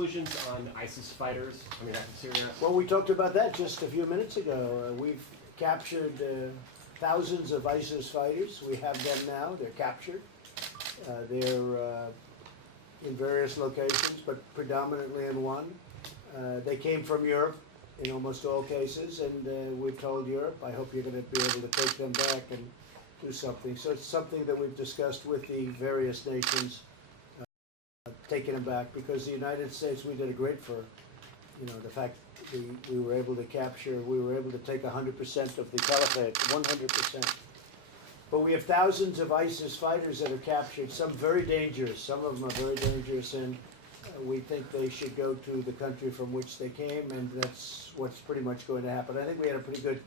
conclusions on ISIS fighters coming back to Syria? Well, we talked about that just a few minutes ago. We've captured thousands of ISIS fighters. We have them now. They're captured. They're in various locations, but predominantly in one. They came from Europe in almost all cases, and we've told Europe, I hope you're going to be able to take them back and do something. So it's something that we've discussed with the various nations, taking them back, because the United States, we did a great for, the fact we were able to capture, we were able to take 100% of the caliphate, 100%. But we have thousands of ISIS fighters that are captured, some very dangerous, some of them are very dangerous, and we think they should go to the country from which they came, and that's what's pretty much going to happen. I think we had a pretty good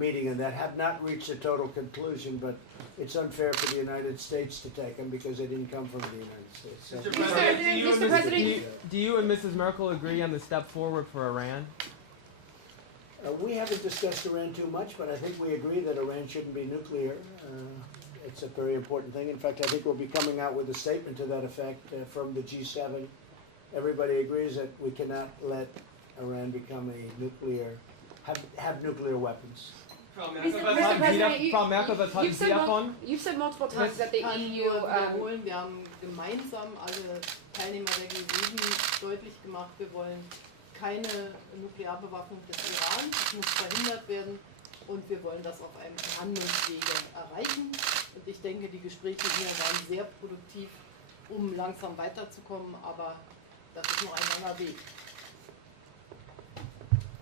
meeting on that, have not reached a total conclusion, but it's unfair for the United States to take them because they didn't come from the United States. So. Mr. President, do you and Mrs. Merkel agree on the step forward for Iran? We haven't discussed Iran too much, but I think we agree that Iran shouldn't be nuclear. It's a very important thing. In fact, I think we'll be coming out with a statement to that effect from the G7. Everybody agrees that we cannot let Iran become a nuclear, have nuclear weapons. Mr. President, you've said multiple times that the EU. Wir haben gemeinsam alle Teilnehmer der G7 deutlich gemacht, wir wollen keine Nuklearbewaffnung des Iran, das muss verhindert werden und wir wollen das auf einem Verhandlungswege erreichen. Und ich denke, die Gespräche hier waren sehr produktiv, um langsam weiterzukommen, aber das ist noch ein langer Weg.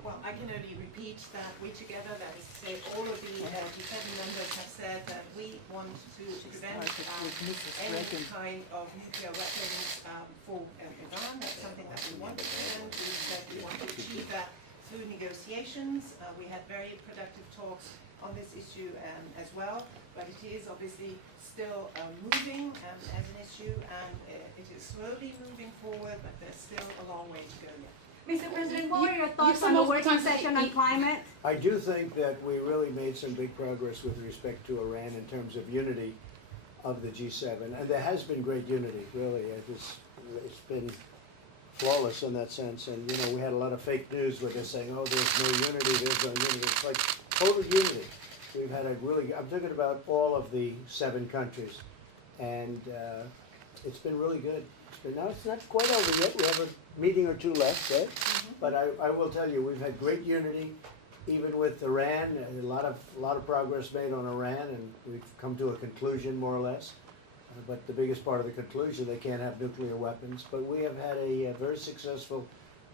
Well, I can only repeat that we together, that is to say all of the G7 members have said that we want to prevent any kind of nuclear weapons for Iran. That's something that we want to prevent. We said we want to achieve that through negotiations. We had very productive talks on this issue as well, but it is obviously still moving as an issue, and it is slowly moving forward, but there's still a long way to go yet. Mr. President, what are your thoughts on the working session on climate? I do think that we really made some big progress with respect to Iran in terms of unity of the G7, and there has been great unity, really. It's been flawless in that sense, and we had a lot of fake news where they're saying, oh, there's no unity, there's no unity. It's like total unity. We've had a really, I'm talking about all of the 7 countries, and it's been really good. Now it's not quite over yet. We have a meeting or two left, right? But I will tell you, we've had great unity, even with Iran. A lot of progress made on Iran, and we've come to a conclusion more or less. But the biggest part of the conclusion, they can't have nuclear weapons. But we have had a very successful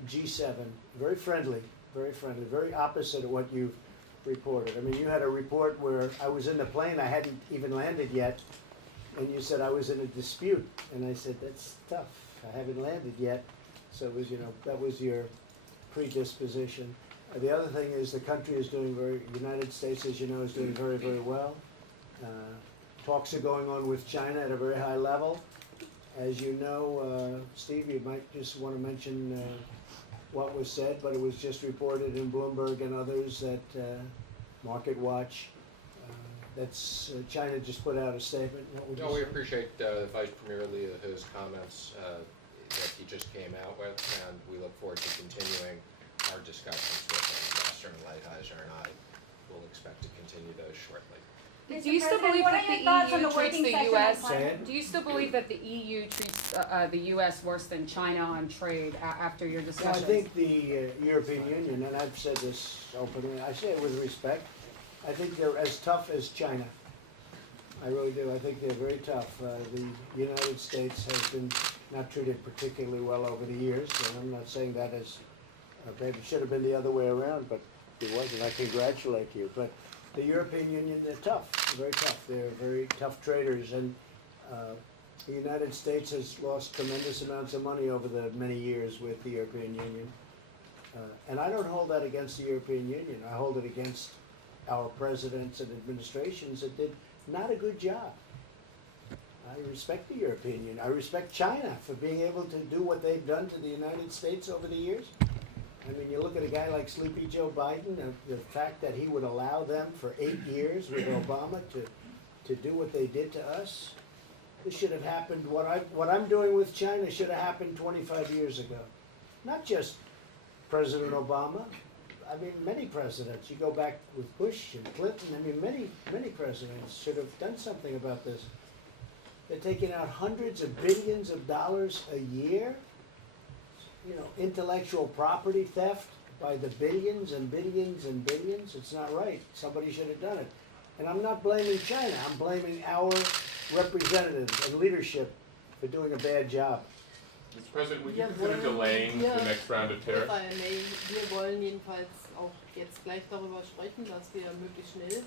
G7, very friendly, very opposite of what you've reported. I mean, you had a report where I was in the plane, I hadn't even landed yet. And you said I was in a dispute, and I said that's tough. I haven't landed yet, so it was that was your predisposition. The other thing is the country is doing the United States, as you know, is doing very, very well. Talks are going on with China at a very high level. As you know, Steve, you might just want to mention what was said, but it was just reported in Bloomberg and others that Market Watch. That's China just put out a statement. No, we appreciate Vice Premier Leah's comments that he just came out with, and we look forward to continuing our discussions with Ambassador Lighthizer, and I will expect to continue those shortly. Do you still believe that the EU treats the U.S. Do you still believe that the EU treats the U.S. worse than China on trade after your discussions? I think the European Union, and I've said this openly, I say it with respect, I think they're as tough as China. I really do. I think they're very tough. The United States has been not treated particularly well over the years, and I'm not saying that as maybe it should have been the other way around, but it wasn't. I congratulate you. But the European Union, they're tough, very tough. They're very tough traders, and the United States has lost tremendous amounts of money over the many years with the European Union. And I don't hold that against the European Union. I hold it against our presidents and administrations that did not a good job. I respect the European Union. I respect China for being able to do what they've done to the United States over the years. I mean, you look at a guy like Sleepy Joe Biden, the fact that he would allow them for 8 years with Obama to do what they did to us. This should have happened, what I'm doing with China should have happened 25 years ago. Not just President Obama, I mean, many presidents. You go back with Bush and Clinton, I mean, many presidents should have done something about this. They're taking out hundreds of billions of dollars a year. You know, intellectual property theft by the billions and billions and billions. It's not right. Somebody should have done it. And I'm not blaming China. I'm blaming our representatives and leadership for doing a bad job. Mr. President, would you consider delaying the next round of tariffs? Wir wollen jedenfalls auch jetzt gleich darüber sprechen, dass wir möglichst schnell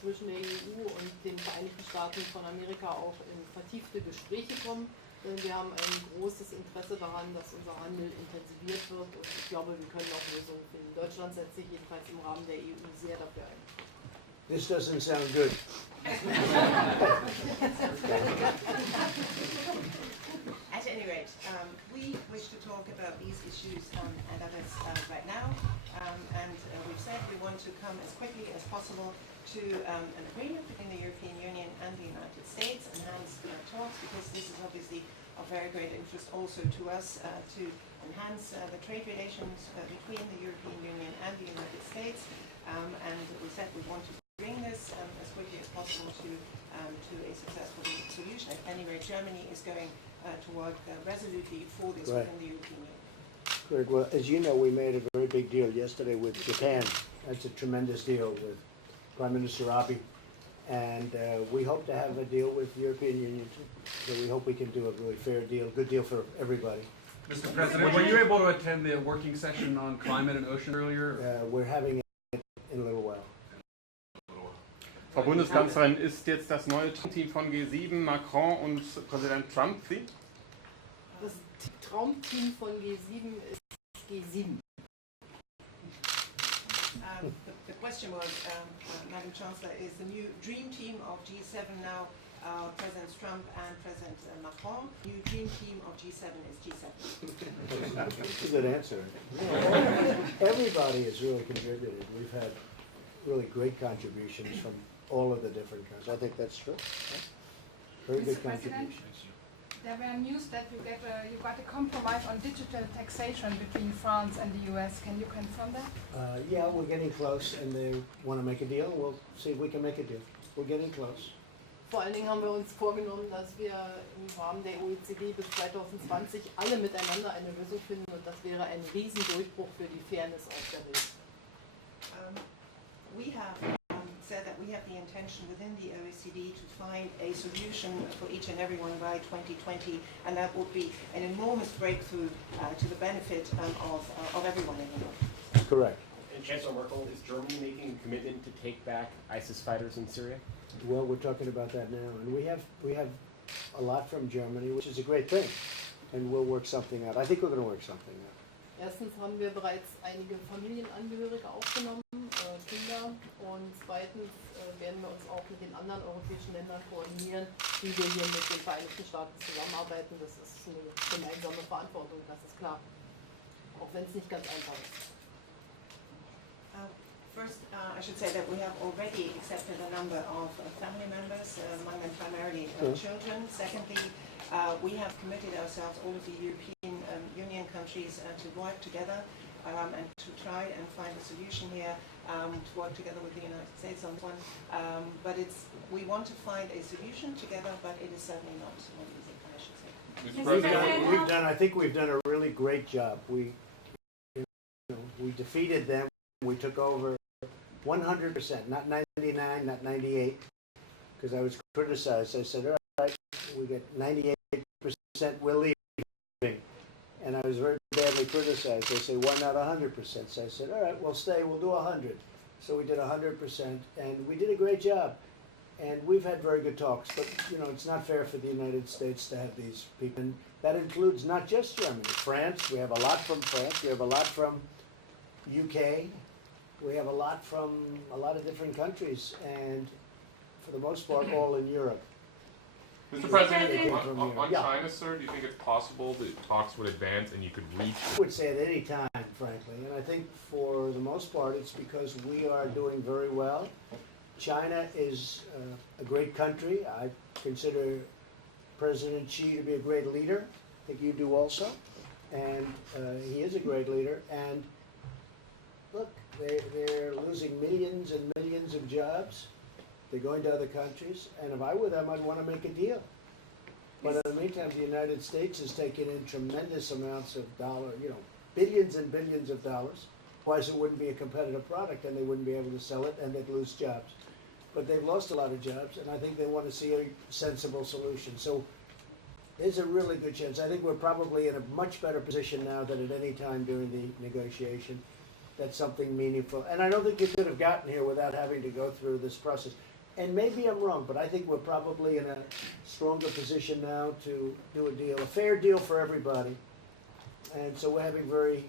zwischen der EU und den Vereinigten Staaten von Amerika auch in vertiefte Gespräche kommen. Denn wir haben ein großes Interesse daran, dass unser Handel intensiviert wird und ich glaube, wir können auch Lösungen finden. Deutschland setzt sich jedenfalls im Rahmen der EU sehr dafür ein. This doesn't sound good. At any rate, we wish to talk about these issues and others right now, and we've said we want to come as quickly as possible to an agreement between the European Union and the United States, enhance talks, because this is obviously of very great interest also to us to enhance the trade relations between the European Union and the United States, and we said we want to bring this as quickly as possible to a successful solution. At any rate, Germany is going to work resolutely for this Right. within the European Union. Good. Well, as you know, we made a very big deal yesterday with Japan. That's a tremendous deal with Prime Minister Abe. And we hope to have a deal with the European Union too. So we hope we can do a really fair deal, good deal for everybody. Mr. President, were you able to attend the working session on climate and ocean earlier? We're having it in a little while. Frau Bundeskanzlerin, ist jetzt das neue Team von G7 Macron und Präsident Trump Sie? Das Traumteam von G7 ist G7. The question was, Madam Chancellor, is the new dream team of G7 now President Trump and President Macron? New dream team of G7 is G7. That's a good answer. Everybody has really contributed. We've had really great contributions from all of the different countries. I think that's true. Very good Mr. President? contributions. There were news that you got a compromise on digital taxation between France and the US. Can you confirm that? Yeah, we're getting close, and they want to make a deal. We'll see if we can make a deal. We're getting close. Vor allen Dingen haben wir uns vorgenommen, dass wir im Rahmen der OECD bis 2020 alle miteinander eine Lösung finden und das wäre ein Riesendurchbruch für die Fairness auf der Welt. We have said that we have the intention within the OECD to find a solution for each and everyone by 2020, and that would be an enormous breakthrough to the benefit of everyone in the world. Correct. And Chancellor Merkel, is Germany making a commitment to take back ISIS fighters in Syria? Well, we're talking about that now, and we have a lot from Germany, which is a great thing, and we'll work something out. I think we're going to work something out. Erstens haben wir bereits einige Familienangehörige aufgenommen, Kinder, und zweitens werden wir uns auch mit den anderen europäischen Ländern koordinieren, wie wir hier mit den Vereinigten Staaten zusammenarbeiten. Das ist eine gemeinsame Verantwortung, das ist klar, auch wenn es nicht ganz einfach ist. First, I should say that we have already accepted a number of family members, among them primarily children. Secondly, we have committed ourselves, all of the European Union countries, to work together and to try and find a solution here, to work together with the United States on one. But we want to find a solution together, but it is certainly not easy, I should say. Mr. President, I think we've done a really great job. We defeated them. We took over 100%, not 99, not 98, because I was criticized. I said, all right, we get 98%, we're leaving. And I was very badly criticized. They say, why not 100%? So I said, all right, we'll stay, we'll do 100. So we did 100%, and we did a great job. And we've had very good talks, but you know, it's not fair for the United States to have these people. And that includes not just Germany, France. We have a lot from France. We have a lot from UK. We have a lot from a lot of different countries, and for the most part, all in Europe. Mr. President, They came from on Europe. Yeah. China, sir, do you think it's possible that talks would advance and you could reach? I would say at any time, frankly, and I think for the most part, it's because we are doing very well. China is a great country. I consider President Xi to be a great leader. I think you do also. And he is a great leader. And look, they're losing millions and millions of jobs. They're going to other countries. And if I were them, I'd want to make a deal. But in the meantime, the United States is taking in tremendous amounts of billions and billions of dollars. Otherwise, it wouldn't be a competitive product, and they wouldn't be able to sell it, and they'd lose jobs. But they've lost a lot of jobs, and I think they want to see a sensible solution. So there's a really good chance. I think we're probably in a much better position now than at any time during the negotiation. That's something meaningful. And I don't think you could have gotten here without having to go through this process. And maybe I'm wrong, but I think we're probably in a stronger position now to do a deal, a fair deal for everybody. And so we're having very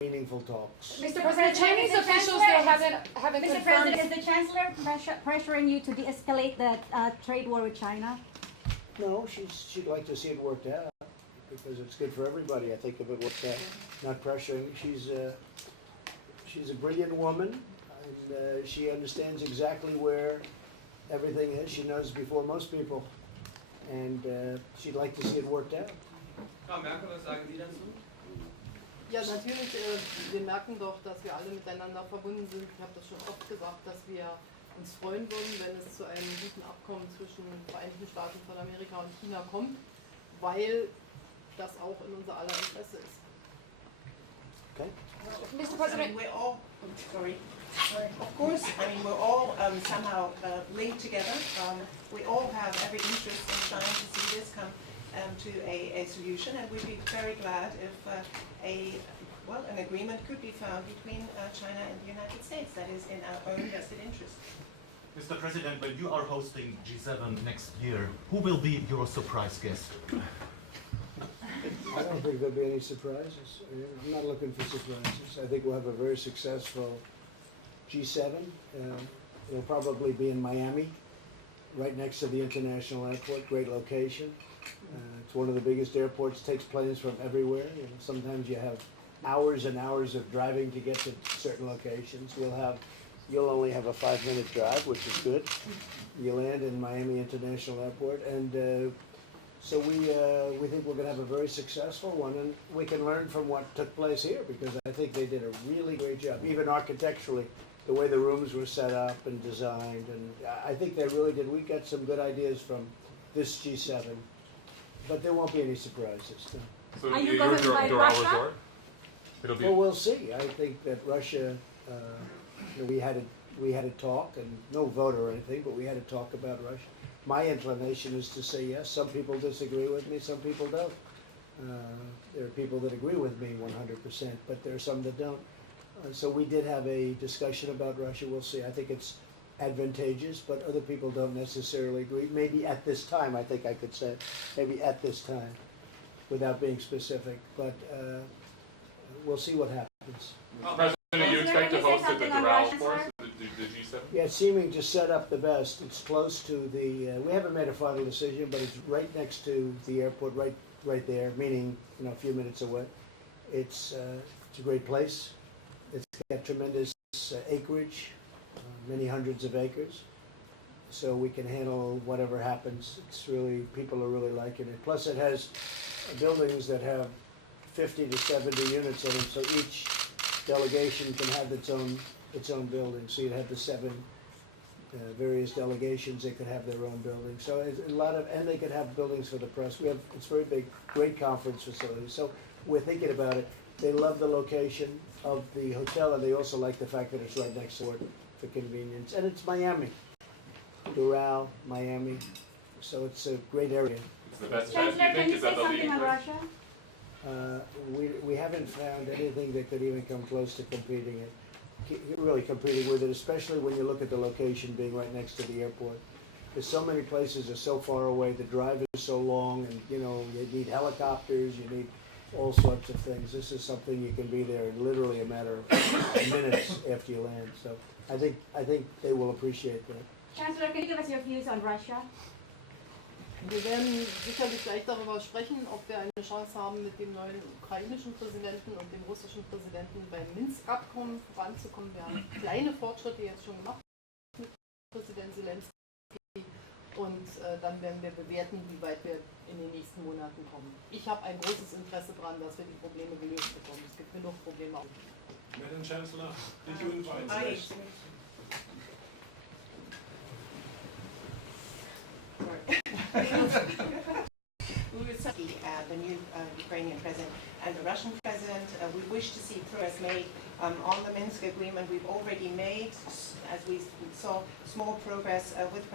meaningful talks. Mr. President, Chinese officials they haven't Mr. confirmed. President, is the Chancellor pressuring you to de-escalate the trade war with China? No, she'd like to see it worked out because it's good for everybody. I think if it works out, not pressuring. She's a brilliant woman, and she understands exactly where everything is. She knows before most people, and she'd like to see it worked out. Frau Merkel, was sagen Sie dazu? Ja, natürlich, wir merken doch, dass wir alle miteinander verbunden sind. Ich habe das schon oft gesagt, dass wir uns freuen würden, wenn es zu einem guten Abkommen zwischen den Vereinigten Staaten von Amerika und China kommt, weil das auch in unser aller Interesse ist. Okay. Mr. President, We're all, sorry. Of course, I mean, we're all somehow linked together. We all have every interest in trying to see this come to a solution, and we'd be very glad if an agreement could be found between China and the United States that is in our own vested interest. Mr. President, when you are hosting G7 next year, who will be your surprise guest? I don't think there'll be any surprises. I'm not looking for surprises. I think we'll have a very successful G7. It'll probably be in Miami, right next to the international airport, great location. It's one of the biggest airports, takes planes from everywhere. Sometimes you have hours and hours of driving to get to certain locations. You'll only have a 5-minute drive, which is good. You land in Miami International Airport, and so we think we're going to have a very successful one, and we can learn from what took place here, because I think they did a really great job, even architecturally, the way the rooms were set up and designed, and I think they really did. We got some good ideas from this G7, but there won't be any surprises. No. So Are you your going to invite dual Russia? resort? It'll be. Well, we'll see. I think that Russia, we had a talk, and no vote or anything, but we had a talk about Russia. My inclination is to say yes. Some people disagree with me, some people don't. There are people that agree with me 100%, but there are some that don't. So we did have a discussion about Russia. We'll see. I think it's advantageous, but other people don't necessarily agree. Maybe at this time, I think I could say, maybe at this time, without being specific. But we'll see what happens. President, you expect to host the bilateral force, the G7? Yeah, it's seeming to set up the best. It's close to the, we haven't made a final decision, but it's right next to the airport, right there, meaning, a few minutes away. It's a great place. It's got tremendous acreage, many hundreds of acres. So we can handle whatever happens. It's really, people are really liking it. Plus it has buildings that have 50 to 70 units in them, so each delegation can have its own building. So you'd have the 7 various delegations, they could have their own building. So it's a lot of, and they could have buildings for the press. It's very big, great conference facilities. So we're thinking about it. They love the location of the hotel, and they also like the fact that it's right next door for convenience. And it's Miami, Doral, Miami. So it's a great area. It's the best bet, Chancellor, you can think? you Is say that the something leading on place? Russia? We haven't found anything that could even come close to competing with it, especially when you look at the location being right next to the airport. Because so many places are so far away, the drive is so long, and you need helicopters, you need all sorts of things. This is something you can be there in literally a matter of minutes after you land. So I think they will appreciate that. Chancellor, can you give us your views on Russia? Wir werden sicherlich gleich darüber sprechen, ob wir eine Chance haben, mit dem neuen ukrainischen Präsidenten und dem russischen Präsidenten beim Minsk-Abkommen voranzukommen. Wir haben kleine Fortschritte jetzt schon gemacht mit Präsident Zelensky und dann werden wir bewerten, wie weit wir in den nächsten Monaten kommen. Ich habe ein großes Interesse daran, dass wir die Probleme gelöst bekommen. Es gibt genug Probleme. Madam Chancellor, did you invite us? The new Ukrainian president and the Russian president. We wish to see progress made on the Minsk agreement. We've already made, as we saw, small progress with